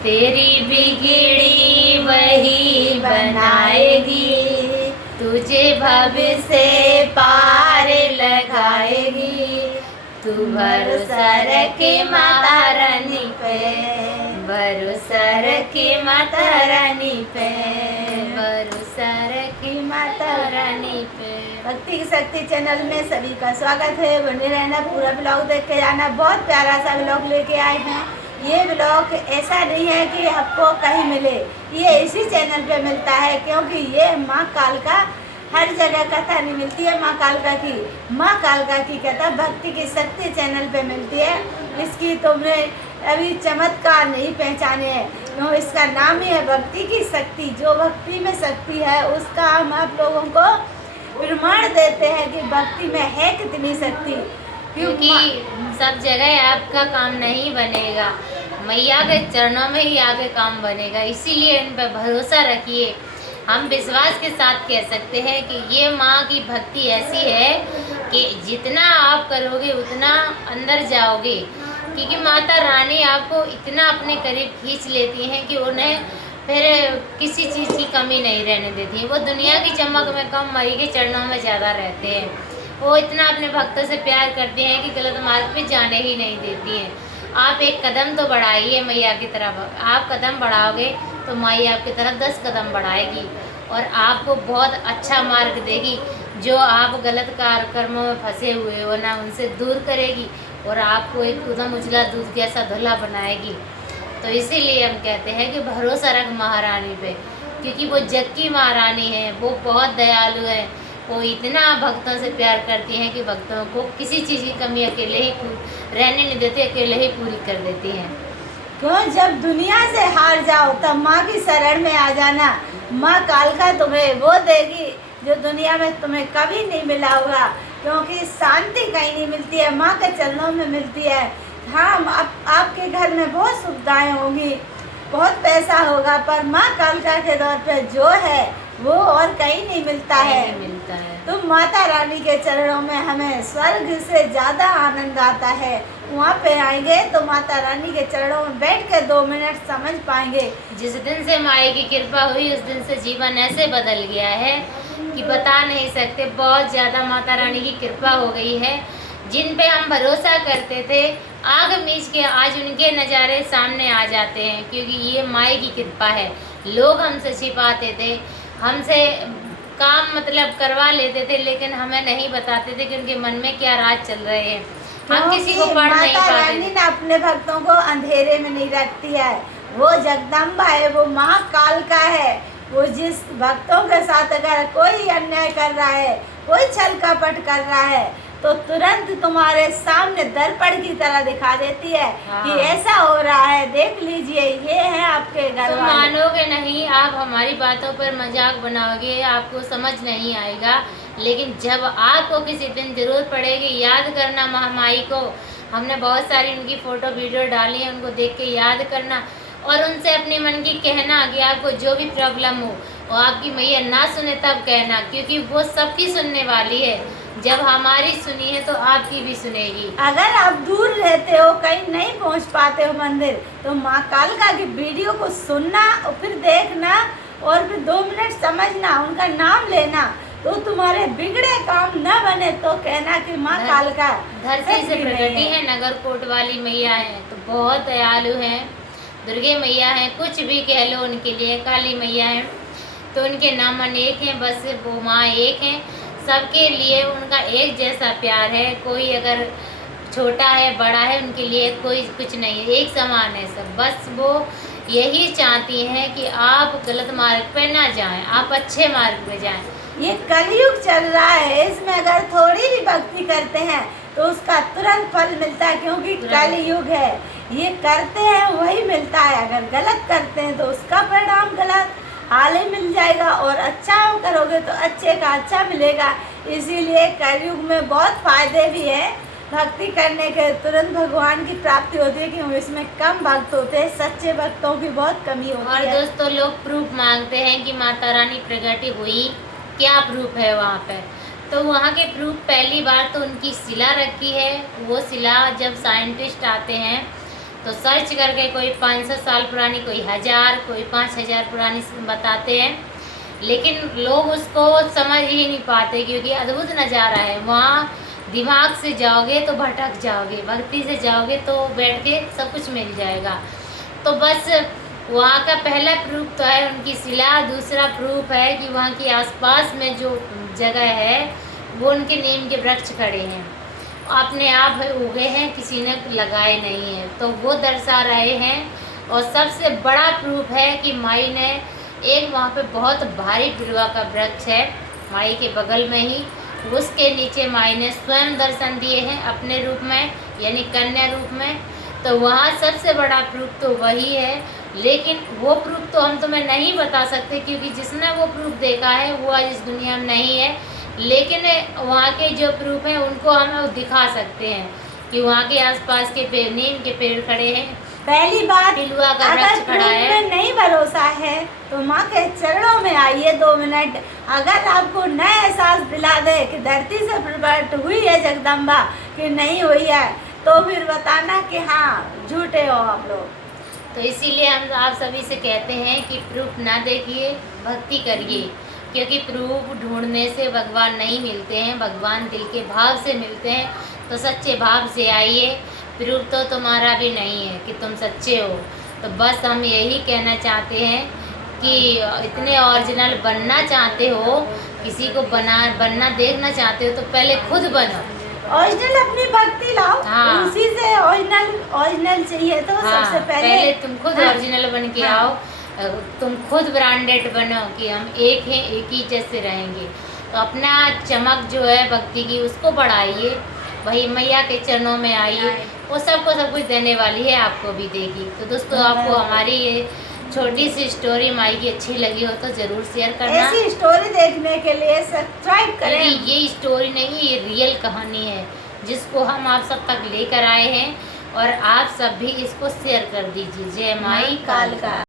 तेरी बिगड़ी वही बनाएगी, तुझे भव्य से पार लगाएगी। तू भरोसा रखे माता रानी पे, भरोसा रखे माता रानी पे, भरोसा रखे माता रानी पे। भक्ति की शक्ति चैनल में सभी का स्वागत है। बने रहना, पूरा ब्लॉग देख के जाना। बहुत प्यारा सा ब्लॉग लेके आए हैं। ये ब्लॉग ऐसा नहीं है कि आपको कहीं मिले, ये इसी चैनल पे मिलता है, क्योंकि ये माँ कालका हर जगह कथा नहीं मिलती है। माँ कालका की कथा भक्ति की शक्ति चैनल पे मिलती है। इसकी तुमने अभी चमत्कार नहीं पहचाने हैं, क्यों? इसका नाम ही है भक्ति की शक्ति। जो भक्ति में शक्ति है उसका हम आप लोगों को प्रमाण देते हैं कि भक्ति में है कितनी शक्ति। क्योंकि सब जगह आपका काम नहीं बनेगा, मैया के चरणों में ही आगे काम बनेगा। इसीलिए इन पर भरोसा रखिए। हम विश्वास के साथ कह सकते हैं कि ये माँ की भक्ति ऐसी है कि जितना आप करोगे उतना अंदर जाओगे, क्योंकि माता रानी आपको इतना अपने करीब खींच लेती हैं कि उन्हें फिर किसी चीज़ की कमी नहीं रहने देती है। वो दुनिया की चमक में कम, मई के चरणों में ज़्यादा रहते हैं। वो इतना अपने भक्तों से प्यार करते हैं कि गलत मार्ग पे जाने ही नहीं देती हैं। आप एक कदम तो बढ़ाइए मैया की तरफ। आप कदम बढ़ाओगे तो माई आपकी तरफ 10 कदम बढ़ाएगी और आपको बहुत अच्छा मार्ग देगी। जो आप गलत कर्मों में फंसे हुए हो ना, उनसे दूर करेगी और आपको एक एकदम उजला दूध जैसा धुला बनाएगी। तो इसीलिए हम कहते हैं कि भरोसा रख महारानी पे, क्योंकि वो जग की महारानी है। वो बहुत दयालु है। वो इतना भक्तों से प्यार करती हैं कि भक्तों को किसी चीज़ की कमी अकेले ही रहने नहीं देते, अकेले ही पूरी कर देती हैं। क्यों? जब दुनिया से हार जाओ तब माँ की शरण में आ जाना। माँ कालका तुम्हें वो देगी जो दुनिया में तुम्हें कभी नहीं मिला होगा, क्योंकि शांति कहीं नहीं मिलती है, माँ के चरणों में मिलती है। हाँ, आपके घर में बहुत सुविधाएं होंगी, बहुत पैसा होगा, पर माँ कालका के दौर पे जो है वो और कहीं नहीं मिलता है। तो माता रानी के चरणों में हमें स्वर्ग से ज़्यादा आनंद आता है। वहाँ पे आएंगे तो माता रानी के चरणों में बैठ के 2 मिनट समझ पाएंगे। जिस दिन से माई की कृपा हुई उस दिन से जीवन ऐसे बदल गया है कि बता नहीं सकते। बहुत ज़्यादा माता रानी की कृपा हो गई है। जिन पे हम भरोसा करते थे, आग मीच के आज उनके नज़ारे सामने आ जाते हैं, क्योंकि ये माई की कृपा है। लोग हमसे छिपाते थे, हमसे काम मतलब करवा लेते थे, लेकिन हमें नहीं बताते थे कि उनके मन में क्या राज चल रहे हैं। हम किसी को पढ़ नहीं माता पाते। रानी ने अपने भक्तों को अंधेरे में नहीं रखती है। वो जगदम्बा है, वो महाकालका है। वो जिस भक्तों के साथ अगर कोई अन्याय कर रहा है, कोई छल कपट कर रहा है, तो तुरंत तुम्हारे सामने दर्पण की तरह दिखा देती है। हाँ। कि ऐसा हो रहा है, देख लीजिए, ये है आपके घर तुम वाले। मानोगे नहीं, आप हमारी बातों पर मजाक बनाओगे, आपको समझ नहीं आएगा, लेकिन जब आपको किसी दिन ज़रूरत पड़ेगी, याद करना महामाई को। हमने बहुत सारी उनकी फ़ोटो वीडियो डाली है, उनको देख के याद करना और उनसे अपने मन की कहना कि आपको जो भी प्रॉब्लम हो वो आपकी मैया ना सुने तब कहना, क्योंकि वो सबकी सुनने वाली है। जब हमारी सुनी है तो आपकी भी सुनेगी। अगर आप दूर रहते हो, कहीं नहीं पहुंच पाते हो मंदिर, तो माँ कालका की वीडियो को सुनना और फिर देखना और फिर 2 मिनट समझना, उनका नाम लेना, तो तुम्हारे बिगड़े काम न बने तो कहना कि माँ कालका धरती से प्रगति है। नगर कोट वाली मैया है तो बहुत दयालु हैं। दुर्गे मैया हैं, कुछ भी कह लो उनके लिए। काली मैया है तो उनके नाम अनेक हैं, बस वो माँ एक हैं। सबके लिए उनका एक जैसा प्यार है। कोई अगर छोटा है बड़ा है, उनके लिए कोई कुछ नहीं है, एक समान है सब। बस वो यही चाहती हैं कि आप गलत मार्ग पे ना जाएं, आप अच्छे मार्ग पे जाएं। ये कलयुग चल रहा है, इसमें अगर थोड़ी भी भक्ति करते हैं तो उसका तुरंत फल मिलता है, क्योंकि कलयुग है। ये करते हैं वही मिलता है, अगर गलत करते हैं तो उसका परिणाम गलत हाल ही मिल जाएगा, और अच्छा करोगे तो अच्छे का अच्छा मिलेगा। इसीलिए कलयुग में बहुत फायदे भी हैं भक्ति करने के। तुरंत भगवान की प्राप्ति होती है, क्योंकि इसमें कम भक्त होते हैं, सच्चे भक्तों की बहुत कमी होती और है। दोस्तों, लोग प्रूफ मांगते हैं कि माता रानी प्रगति हुई, क्या प्रूफ है वहाँ पे? तो वहाँ के प्रूफ, पहली बार तो उनकी शिला रखी है। वो शिला जब साइंटिस्ट आते हैं तो सर्च करके कोई 500 साल पुरानी, कोई 1000, कोई 5000 पुरानी बताते हैं, लेकिन लोग उसको समझ ही नहीं पाते क्योंकि अद्भुत नज़ारा है। वहाँ दिमाग से जाओगे तो भटक जाओगे, भक्ति से जाओगे तो बैठ के सब कुछ मिल जाएगा। तो बस वहाँ का पहला प्रूफ तो है उनकी शिला, दूसरा प्रूफ है कि वहाँ की आसपास में जो जगह है वो उनके नीम के वृक्ष खड़े हैं, अपने आप उगे हैं, किसी ने लगाए नहीं हैं, तो वो दर्शा रहे हैं। और सबसे बड़ा प्रूफ है कि माई ने एक वहाँ पे बहुत भारी बिल्वा का वृक्ष है माई के बगल में ही, उसके नीचे माई ने स्वयं दर्शन दिए हैं अपने रूप में, यानी कन्या रूप में। तो वहाँ सबसे बड़ा प्रूफ तो वही है, लेकिन वो प्रूफ तो हम तुम्हें नहीं बता सकते क्योंकि जिसने वो प्रूफ देखा है वो आज इस दुनिया में नहीं है, लेकिन वहाँ के जो प्रूफ हैं उनको हम दिखा सकते हैं कि वहाँ के आसपास के पेड़, नीम के पेड़ खड़े हैं, पहली बात, बिलवा का अगर वृक्ष खड़ा प्रूफ है। में नहीं भरोसा है तो माँ के चरणों में आइए 2 मिनट। अगर आपको न एहसास दिला दे कि धरती से प्रकट हुई है जगदम्बा कि नहीं हुई है, तो फिर बताना कि हाँ झूठे हो आप लोग। तो इसीलिए हम आप सभी से कहते हैं कि प्रूफ ना देखिए, भक्ति करिए, क्योंकि प्रूफ ढूंढने से भगवान नहीं मिलते हैं, भगवान दिल के भाव से मिलते हैं। तो सच्चे भाव से आइए, प्रूफ तो तुम्हारा भी नहीं है कि तुम सच्चे हो। तो बस हम यही कहना चाहते हैं कि इतने ओरिजिनल बनना चाहते हो, किसी को बनना देखना चाहते हो तो पहले खुद बनो, ओरिजिनल अपनी भक्ति लाओ। हाँ। उसी से ओरिजिनल चाहिए तो हाँ, सबसे पहले तुम खुद हाँ। ओरिजिनल बन के हाँ। आओ, तुम खुद ब्रांडेड बनो कि हम एक हैं, एक ही जैसे रहेंगे। तो अपना चमक जो है भक्ति की उसको बढ़ाइए, वही मैया के चरणों में आइए, वो सबको सब कुछ देने वाली है, आपको भी देगी। तो दोस्तों आपको हमारी ये छोटी सी स्टोरी माई की अच्छी लगी हो तो ज़रूर शेयर करना। ऐसी स्टोरी देखने के लिए सब्सक्राइब करें। क्योंकि ये स्टोरी नहीं, ये रियल कहानी है जिसको हम आप सब तक लेकर आए हैं, और आप सब भी इसको शेयर कर दीजिए। जय माई कालका।